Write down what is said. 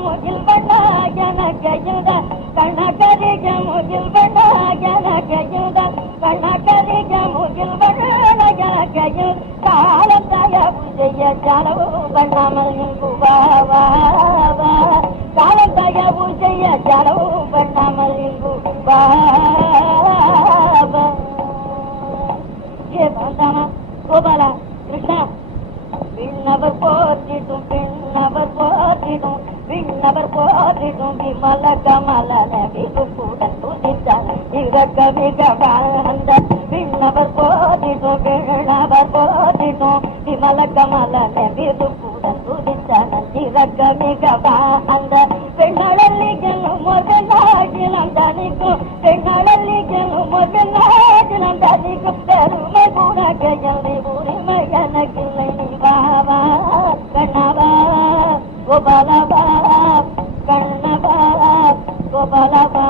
முகில் பண்ண எனக்கையுத கண்ணகரிக முகில் பண்ண எனக்கையுத கண்ணகரிக முகில் பண்ண எனக்கையுத காலம் தயவு செய்ய செலவு பண்ணாமல் இங்குவாவா காலம் தயவு செய்ய செலவு பண்ணாமல் இங்குவாவா கோபாலா கிருஷ்ணா விண்ணவர் போற்றிடும் விண்ணவர் போற்றிடும் விண்ணவர் போற்றிடும் விமல கமல நபிகுடன் துதித்தார் இறக்க மிக வாழ்ந்த விண்ணவர் போற்றிடும் விண்ணவர் போற்றிடும் விமல கமல நபிகுடன் துதித்தார் இறக்க மிக வாழ்ந்த பெண்ணளி ಗೆಲ್ಲುம் ಮೊದಲಾಗಿಲಂ தனிக்கும் பெண்ணளி ಗೆಲ್ಲುம் ಮೊದಲಾಗಿಲಂ தனிக்கும் பெருமை குணகையலை உரிமை எனக்கில்லை வாவா கண்ணவா கோபாலவா கண்ணவா கோபாலவா